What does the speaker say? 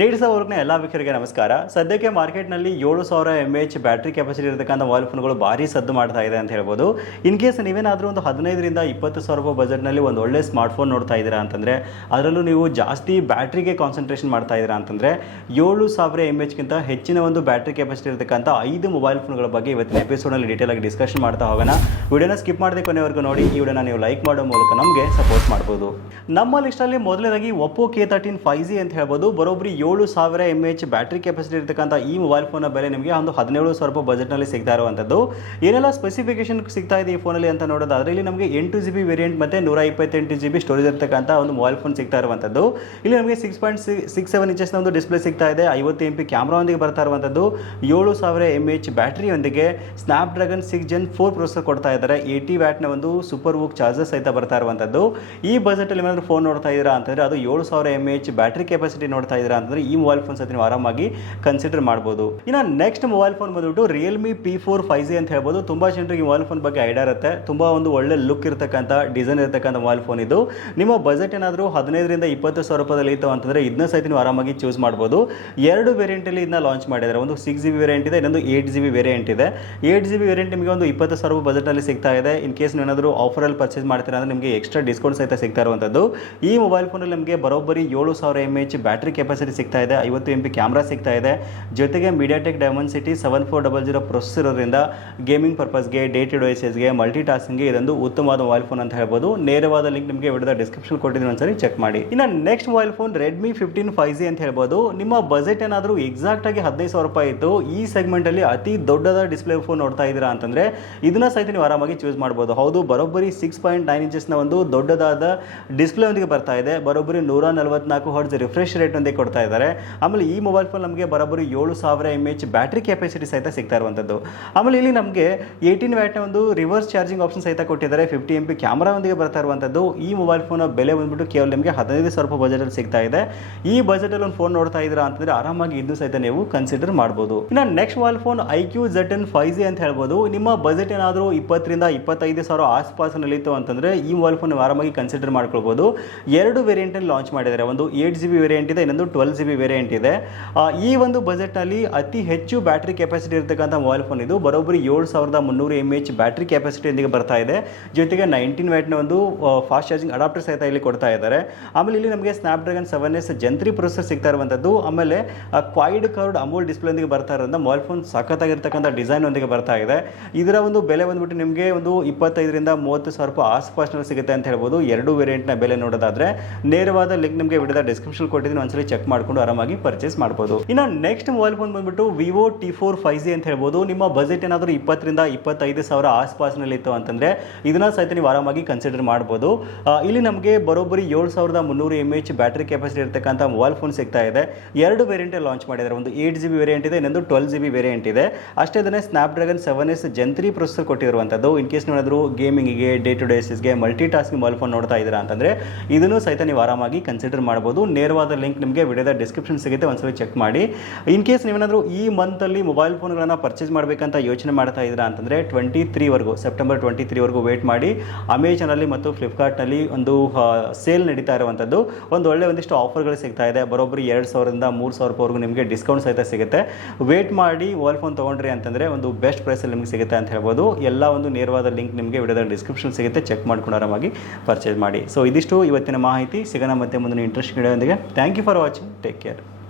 ನೀಡಿಸೋರ್ಗಿನ ಎಲ್ಲ ವೀಕ್ಷರಿಗೆ ನಮಸ್ಕಾರ. ಸದ್ಯಕ್ಕೆ ಮಾರ್ಕೆಟ್ನಲ್ಲಿ ಏಳು ಸಾವಿರ ಎಂ ಎಚ್ ಬ್ಯಾಟ್ರಿ ಕೆಪಾಸಿಟಿ ಇರತಕ್ಕಂಥ ಮೊಬೈಲ್ ಫೋನ್ಗಳು ಭಾರಿ ಸದ್ದು ಮಾಡ್ತಾ ಇದೆ ಅಂತ ಹೇಳ್ಬೋದು. ಇನ್ ಕೇಸ್ ನೀವೇನಾದರೂ ಒಂದು ಹದಿನೈದರಿಂದ ಇಪ್ಪತ್ತು ಸಾವಿರ ರೂಪಾಯಿ ಬಜೆಟ್ನಲ್ಲಿ ಒಂದು ಒಳ್ಳೆ ಸ್ಮಾರ್ಟ್ ಫೋನ್ ನೋಡ್ತಾ ಇದ್ದೀರಾ ಅಂತಂದರೆ, ಅದರಲ್ಲೂ ನೀವು ಜಾಸ್ತಿ ಬ್ಯಾಟ್ರಿಗೆ ಕಾನ್ಸಂಟ್ರೇಷನ್ ಮಾಡ್ತಾ ಇದ್ದೀರಾ ಅಂತಂದರೆ, ಏಳು ಸಾವಿರ ಎಂ ಎಚ್ಗಿಂತ ಹೆಚ್ಚಿನ ಒಂದು ಬ್ಯಾಟ್ರಿ ಕೆಪಾಸಿಟಿ ಇರತಕ್ಕಂಥ ಐದು ಮೊಬೈಲ್ ಫೋನ್ಗಳ ಬಗ್ಗೆ ಇವತ್ತಿನ ಎಪಿಸೋಡಲ್ಲಿ ಡೀಟೇಲ್ ಆಗಿ ಡಿಸ್ಕಷನ್ ಮಾಡ್ತಾ ಹೋಗೋಣ. ವಿಡಿಯೋನ ಸ್ಕಿಪ್ ಮಾಡದೆ ಕೊನೆವರೆಗೂ ನೋಡಿ, ಈ ವಿಡಿಯೋನ ನೀವು ಲೈಕ್ ಮಾಡೋ ಮೂಲಕ ನಮಗೆ ಸಪೋರ್ಟ್ ಮಾಡ್ಬೋದು. ನಮ್ಮ ಲಿಸ್ಟಲ್ಲಿ ಮೊದಲನೇದಾಗಿ Oppo K thirteen five G ಅಂತ ಹೇಳ್ಬೋದು. ಬರೋಬ್ಬರಿ ಏಳು ಸಾವಿರ ಎಂ ಎಚ್ ಬ್ಯಾಟ್ರಿ ಕೆಪಾಸಿಟಿ ಇರತಕ್ಕಂಥ ಈ ಮೊಬೈಲ್ ಫೋನ್ನ ಬೆಲೆ ನಿಮಗೆ ಒಂದು ಹದಿನೇಳು ಸಾವಿರ ರೂಪಾಯಿ ಬಜೆಟ್ನಲ್ಲಿ ಸಿಗ್ತಾ ಇರುವಂಥದ್ದು. ಏನೆಲ್ಲ ಸ್ಪೆಸಿಫಿಕೇಶನ್ ಸಿಗ್ತಾ ಇದೆ ಈ ಫೋನಲ್ಲಿ ಅಂತ ನೋಡೋದಾದ್ರೆ, ಇಲ್ಲಿ ನಮಗೆ ಎಂಟು ಜಿ ಬಿ ವೇರಿಯಂಟ್ ಮತ್ತು ನೂರ ಇಪ್ಪತ್ತೆಂಟು ಜಿ ಬಿ ಸ್ಟೋರೇಜ್ ಇರತಕ್ಕಂಥ ಒಂದು ಮೊಬೈಲ್ ಫೋನ್ ಸಿಗ್ತಾ ಇರುವಂಥದ್ದು. ಇಲ್ಲಿ ನಮಗೆ ಸಿಕ್ಸ್ ಪಾಯಿಂಟ್ ಸಿಕ್ಸ್ ಸೆವೆನ್ ಇಂಚಸ್ನ ಒಂದು ಡಿಸ್ಪ್ಲೇ ಸಿಗ್ತಾ ಇದೆ. ಐವತ್ತು ಎಂ ಪಿ ಕ್ಯಾಮ್ರಾದೊಂದಿಗೆ ಬರ್ತಾ ಇರುವಂಥದ್ದು. ಏಳು ಸಾವಿರ M H ಬ್ಯಾಟ್ರಿಯೊಂದಿಗೆ Snapdragon six gen four processor ಕೊಡ್ತಾ ಇದ್ದಾರೆ. ಏಯ್ಟಿ ವ್ಯಾಟ್ನ ಒಂದು ಸೂಪರ್ ವೂಕ್ ಚಾರ್ಜರ್ ಸಹಿತ ಬರ್ತಾ ಇರುವಂಥದ್ದು. ಈ ಬಜೆಟಲ್ಲಿ ಏನಾದರೂ ಫೋನ್ ನೋಡ್ತಾ ಇದ್ದೀರಾ ಅಂತಂದರೆ, ಅದು ಏಳು ಸಾವಿರ ಎಂ ಎಚ್ ಬ್ಯಾಟ್ರಿ ಕೆಪಾಸಿಟಿ ನೋಡ್ತಾ ಇದ್ದೀರಾ ಅಂತಂದರೆ ಈ ಮೊಬೈಲ್ ಫೋನ್ ಸಹ ನೀವು ಆರಾಮಾಗಿ ಕನ್ಸಿಡರ್ ಮಾಡ್ಬೋದು. ಇನ್ನು ನೆಕ್ಸ್ಟ್ ಮೊಬೈಲ್ ಫೋನ್ ಬಂದ್ಬಿಟ್ಟು Realme P four five G ಅಂತ ಹೇಳ್ಬೋದು. ತುಂಬ ಜನರಿಗೆ ಮೊಬೈಲ್ ಫೋನ್ ಬಗ್ಗೆ ಐಡಿಯಾ ಇರುತ್ತೆ. ತುಂಬ ಒಂದು ಒಳ್ಳೆ ಲುಕ್ ಇರತಕ್ಕಂಥ ಡಿಸೈನ್ ಇರತಕ್ಕಂಥ ಮೊಬೈಲ್ ಫೋನ್ ಇದು. ನಿಮ್ಮ ಬಜೆಟ್ ಏನಾದರೂ ಹದಿನೈದರಿಂದ ಇಪ್ಪತ್ತು ಸಾವಿರ ರೂಪಾಯಲ್ಲಿ ಇತ್ತು ಅಂತಂದ್ರೆ ಇದನ್ನ ಸಹಿತ ನೀವು ಆರಾಮಾಗಿ ಚೂಸ್ ಮಾಡ್ಬೋದು. ಎರಡು ವೇರಿಯಂಟಲ್ಲಿ ಇದನ್ನ ಲಾಂಚ್ ಮಾಡಿದ್ದಾರೆ ಒಂದು ಸಿಕ್ಸ್ ಜಿ ಬಿ ವೇರಿಯಂಟ್ ಇದೆ, ಇನ್ನೊಂದು ಏಟ್ ಜಿ ಬಿ ವೇರಿಯಂಟ್ ಇದೆ. ಏಟ್ ಜಿ ಬಿ ವೇರಿಯಂಟ್ ನಿಮಗೆ ಒಂದು ಇಪ್ಪತ್ತು ಸಾವಿರ ರೂಪಾಯಿ ಬಜೆಟಲ್ಲಿ ಸಿಗ್ತಾ ಇದೆ. ಇನ್ ಕೇಸ್ ನೀವು ಏನಾದರೂ ಆಫರಲ್ಲಿ ಪರ್ಚೇಸ್ ಮಾಡ್ತೀರಾ ಅಂದರೆ ನಿಮಗೆ ಎಕ್ಸ್ಟ್ರಾ ಡಿಸ್ಕೌಂಟ್ ಸಹಿತ ಸಿಗ್ತಾ ಇರುವಂಥದ್ದು ಈ ಮೊಬೈಲ್ ಫೋನಲ್ಲಿ ನಿಮಗೆ ಬರೋಬ್ಬರಿ ಏಳು ಸಾವಿರ ಎಂ ಎಚ್ ಬ್ಯಾಟ್ರಿ ಕೆಪಾಸಿಟಿ ಸಿಗ್ತಾ ಇದೆ, ಐವತ್ತು ಎಂ ಪಿ ಕ್ಯಾಮ್ರಾ ಸಿಗ್ತಾ ಇದೆ. ಜೊತೆಗೆ MediaTek Dimensity seven four double zero process ಇರೋದ್ರಿಂದ ಗೇಮಿಂಗ್ ಪರ್ಪಸ್ಗೆ ಡೇ ಟು ಮಲ್ಟಿ ಟಾಸ್ಕಿಂಗ್ಗೆ ಇದೊಂದು ಉತ್ತಮವಾದ ಮೊಬೈಲ್ ಫೋನ್ ಅಂತ ಹೇಳ್ಬೋದು. ನೇರವಾದ ಲಿಂಕ್ ನಿಮಗೆ ವಿಡಿಯೋದ ಡಿಸ್ಕ್ರಿಪ್ಷನ್ ಕೊಟ್ಟಿದ್ದೀನಿ ಒಂದ್ಸರಿ ಚೆಕ್ ಮಾಡಿ. ಇನ್ನು next mobile phone Redmi fifteen five G ಅಂತ ಹೇಳ್ಬೋದು. ನಿಮ್ಮ ಬಜೆಟ್ ಏನಾದರೂ ಎಕ್ಸಾಕ್ಟ್ ಆಗಿ ಹದಿನೈದು ಸಾವಿರ ರೂಪಾಯಿ ಇತ್ತು, ಈ ಸೆಗ್ಮೆಂಟಲ್ಲಿ ಅತಿ ದೊಡ್ಡದ ಡಿಸ್ಪ್ಲೇ ಫೋನ್ ನೋಡ್ತಾ ಇದ್ದೀರಾ ಅಂತಂದರೆ ಇದನ್ನ ಸಹಿತ ನೀವು ಆರಾಮಾಗಿ ಚೂಸ್ ಮಾಡ್ಬೋದು. ಹೌದು, ಬರೋಬ್ಬರಿ ಸಿಕ್ಸ್ ಪಾಯಿಂಟ್ ನೈನ್ ಇಂಚಸ್ನ ಒಂದು ದೊಡ್ಡದಾದ ಡಿಸ್ಪ್ಲೇ ಒಂದಿಗೆ ಬರ್ತಾ ಇದೆ. ಬರೋಬ್ಬರಿ ನೂರ ನಲವತ್ನಾಲ್ಕು ಹರ್ಜ್ ರಿಫ್ರೆಶ್ ರೇಟ್ ಒಂದಿಗೆ ಕೊಡ್ತಾ ಇದ್ದಾರೆ. ಆಮೇಲೆ ಈ ಮೊಬೈಲ್ ಫೋನ್ ನಮಗೆ ಬರೋಬ್ಬರಿ ಏಳು ಸಾವಿರ ಎಂ ಎಚ್ ಬ್ಯಾಟ್ರಿ ಕೆಪಾಸಿಟಿ ಸಹಿತ ಸಿಗ್ತಾ ಇರುವಂಥದ್ದು ಆಮೇಲೆ ಇಲ್ಲಿ ನಮಗೆ ಏಯ್ಟೀನ್ ವ್ಯಾಟ್ನ ಒಂದು ರಿವರ್ಸ್ ಚಾರ್ಜಿಂಗ್ ಆಪ್ಷನ್ ಸಹಿತ ಕೊಟ್ಟಿದ್ದಾರೆ. ಫಿಫ್ಟಿ ಎಂ ಪಿ ಕ್ಯಾಮ್ರಾದೊಂದಿಗೆ ಬರ್ತಾ ಇರುವಂಥದ್ದು ಈ ಮೊಬೈಲ್ ಫೋನ್ ಬೆಲೆ ಬಂದ್ಬಿಟ್ಟು ಕೇವಲ ನಿಮಗೆ ಹದಿನೈದು ಸಾವಿರ ರೂಪಾಯಿ ಬಜೆಟಲ್ಲಿ ಸಿಗ್ತಾ ಇದೆ. ಈ ಬಜೆಟಲ್ಲಿ ಒಂದು ಫೋನ್ ನೋಡ್ತಾ ಇದ್ದೀರಾ ಅಂತಂದರೆ ಆರಾಮಾಗಿ ಇದನ್ನು ಸಹಿತ ನೀವು ಕನ್ಸಿಡರ್ ಮಾಡ್ಬೋದು. ಇನ್ನು next mobile phone I Q Z N five G ಅಂತ ಹೇಳ್ಬೋದು. ನಿಮ್ಮ ಬಜೆಟ್ ಏನಾದರೂ ಇಪ್ಪತ್ತರಿಂದ ಇಪ್ಪತ್ತೈದು ಸಾವಿರ ಆಸ್ಪಾಸ್ನಲ್ಲಿ ಇತ್ತು ಅಂತಂದರೆ ಈ ಮೊಬೈಲ್ ಫೋನ್ ಆರಾಮಾಗಿ ಕನ್ಸಿಡರ್ ಮಾಡ್ಕೊಳ್ಬೋದು. ಎರಡು ವೇರಿಯಂಟಲ್ಲಿ ಲಾಂಚ್ ಮಾಡಿದ್ದಾರೆ. ಒಂದು ಏಟ್ ಜಿ ಬಿ ವೇರಿಯಂಟ್ ಇದೆ, ಇನ್ನೊಂದು ಟ್ವೆಲ್ ಜಿ ಬಿ ವೇರಿಯಂಟ್ ಇದೆ. ಈ ಒಂದು ಬಜೆಟ್ನಲ್ಲಿ ಅತಿ ಹೆಚ್ಚು ಬ್ಯಾಟ್ರಿ ಕೆಪಾಸಿಟಿ ಇರತಕ್ಕಂಥ ಮೊಬೈಲ್ ಫೋನ್ ಇದು ಬರೋಬ್ಬರಿ ಏಳು ಸಾವಿರದ ಮುನ್ನೂರು ಎಂ ಎಚ್ ಬ್ಯಾಟ್ರಿ ಕೆಪಾಸಿಟಿಯೊಂದಿಗೆ ಬರ್ತಾ ಇದೆ. ಜೊತೆಗೆ ನೈನ್ಟೀನ್ ವ್ಯಾಟ್ನ ಒಂದು ಫಾಸ್ಟ್ ಚಾರ್ಜಿಂಗ್ ಅಡಾಪ್ಟರ್ ಸಹಿತ ಇಲ್ಲಿ ಕೊಡ್ತಾ ಇದ್ದಾರೆ. ಆಮೇಲೆ ಇಲ್ಲಿ ನಮಗೆ Snapdragon seven S gen three processor ಸಿಗ್ತಾ ಇರುವಂಥದ್ದು ಆಮೇಲೆ ಕ್ವಾಯ್ಡ್ ಕರ್ಡ್ ಅಮೂಲ್ ಡಿಸ್ಪ್ಲೇಯೊಂದಿಗೆ ಬರ್ತಾ ಇರೋದ್ರಿಂದ ಮೊಬೈಲ್ ಫೋನ್ ಸಖತ್ತಾಗಿರ್ತಕ್ಕಂಥ ಡಿಸೈನ್ ಒಂದಿಗೆ ಬರ್ತಾ ಇದೆ. ಇದರ ಒಂದು ಬೆಲೆ ಬಂದ್ಬಿಟ್ಟು ನಿಮಗೆ ಒಂದು ಇಪ್ಪತ್ತೈದರಿಂದ ಮೂವತ್ತು ಸಾವಿರ ರೂಪಾಯಿ ಆಸ್ಪಾಸ್ನಲ್ಲಿ ಸಿಗುತ್ತೆ ಅಂತ ಹೇಳ್ಬೋದು. ಎರಡು ವೇರಿಯಂಟ್ನ ಬೆಲೆ ನೋಡೋದಾದ್ರೆ, ನೇರವಾದ ಲಿಂಕ್ ನಿಮಗೆ ವಿಡಿಯೋದ ಡಿಸ್ಕ್ರಿಪ್ಷನ್ ಕೊಟ್ಟಿದ್ದೀನಿ. ಒಂದ್ಸಲಿ ಚೆಕ್ ಮಾಡ್ಕೊಂಡು ಆರಾಮಾಗಿ ಪರ್ಚೇಸ್ ಮಾಡಬಹುದು ಇನ್ನು ನೆಕ್ಸ್ಟ್ ಮೊಬೈಲ್ ಫೋನ್ ಬಂದ್ಬಿಟ್ಟು Vivo T four five G ಅಂತ ಹೇಳ್ಬೋದು. ನಿಮ್ಮ ಬಜೆಟ್ ಏನಾದರೂ ಇಪ್ಪತ್ತರಿಂದ ಇಪ್ಪತ್ತೈದು ಸಾವಿರ ಆಸ್ಪಾಸ್ನಲ್ಲಿ ಇತ್ತು ಅಂತಂದರೆ ಇದನ್ನ ಸಹಿತ ನೀವು ಆರಾಮಾಗಿ ಕನ್ಸಿಡರ್ ಮಾಡ್ಬೋದು. ಇಲ್ಲಿ ನಮಗೆ ಬರೋಬ್ಬರಿ ಏಳು ಸಾವಿರದ ಮುನ್ನೂರು ಎಂ ಎಚ್ ಬ್ಯಾಟ್ರಿ ಕೆಪಾಸಿಟಿ ಇರತಕ್ಕಂಥ ಮೊಬೈಲ್ ಫೋನ್ ಸಿಗ್ತಾ ಇದೆ. ಎರಡು ವೇರಿಯಂಟ್ ಲಾಂಚ್ ಮಾಡಿದ್ದಾರೆ. ಒಂದು ಏಟ್ ಜಿ ಬಿ ವೇರಿಯಂಟ್ ಇದೆ, ಇನ್ನೊಂದು ಟ್ವೆಲ್ ಜಿ ಬಿ ವೇರಿಯಂಟ್ ಇದೆ. ಅಷ್ಟೇ ಅದನ್ನೇ Snapdragon seven S gen three processor ಕೊಟ್ಟಿರುವಂಥದ್ದು. ಇನ್ ಕೇಸ್ ನೀವಾದರೂ ಗೇಮಿಂಗಿಗೆ ಡೇ ಟು ಡೇಸಸ್ಗೆ ಮಲ್ಟಿ ಟಾಸ್ಕಿಂಗ್ ಮೊಬೈಲ್ ಫೋನ್ ನೋಡ್ತಾ ಇದ್ದೀರಾ ಅಂತಂದರೆ ಇದನ್ನು ಸಹಿತ ನೀವು ಆರಾಮಾಗಿ ಕನ್ಸಿಡರ್ ಮಾಡ್ಬೋದು. ನೇರವಾದ ಲಿಂಕ್ ನಿಮಗೆ ವಿಡಿಯೋದ ಡಿಸ್ಕ್ರಿಪ್ಷನ್ ಸಿಗುತ್ತೆ, ಒಂದ್ಸಲ ಚೆಕ್ ಮಾಡಿ. ಇನ್ ಕೇಸ್ ನೀವೇನಾದರೂ ಈ ಮಂತಲ್ಲಿ ಮೊಬೈಲ್ ಫೋನ್ಗಳನ್ನು ಪರ್ಚೇಸ್ ಮಾಡಬೇಕಂತ ಯೋಚನೆ ಮಾಡ್ತಾ ಇದ್ದೀರಾ ಅಂತಂದರೆ ಟ್ವೆಂಟಿ ತ್ರೀವರೆಗೂ ಸೆಪ್ಟೆಂಬರ್ ಟ್ವೆಂಟಿ ತ್ರೀವರೆಗೂ ವೇಟ್ ಮಾಡಿ. ಅಮೆಝಾನಲ್ಲಿ ಮತ್ತು ಫ್ಲಿಪ್ಕಾರ್ಟ್ನಲ್ಲಿ ಒಂದು ಸೇಲ್ ನಡೀತಾ ಇರುವಂಥದ್ದು ಒಂದು ಒಳ್ಳೆ ಒಂದಿಷ್ಟು ಆಫರ್ಗಳು ಸಿಗ್ತಾ ಇದೆ. ಬರೋಬ್ಬರಿ ಎರಡು ಸಾವಿರದಿಂದ ಮೂರು ಸಾವಿರ ರೂಪಾಯಿವರೆಗೂ ನಿಮಗೆ ಡಿಸ್ಕೌಂಟ್ ಸಹಿತ ಸಿಗುತ್ತೆ. ವೇಟ್ ಮಾಡಿ ಮೊಬೈಲ್ ಫೋನ್ ತೊಗೊಂಡ್ರಿ ಅಂತಂದರೆ ಒಂದು ಬೆಸ್ಟ್ ಪ್ರೈಸಲ್ಲಿ ನಿಮಗೆ ಸಿಗುತ್ತೆ ಅಂತ ಹೇಳ್ಬೋದು. ಎಲ್ಲ ಒಂದು ನೇರವಾದ ಲಿಂಕ್ ನಿಮಗೆ ವಿಡಿಯೋದ ಡಿಸ್ಕ್ರಿಪ್ಷನ್ ಸಿಗುತ್ತೆ. ಚೆಕ್ ಮಾಡ್ಕೊಂಡು ಆರಾಮಾಗಿ ಪರ್ಚೇಸ್ ಮಾಡಿ. ಸೊ ಇದಿಷ್ಟು ಇವತ್ತಿನ ಮಾಹಿತಿ. ಸಿಗೋಣ ಮತ್ತೆ ಮುಂದಿನ interest ವಿಡಿಯೋದೊಂದಿಗೆ thank you for watching Take care.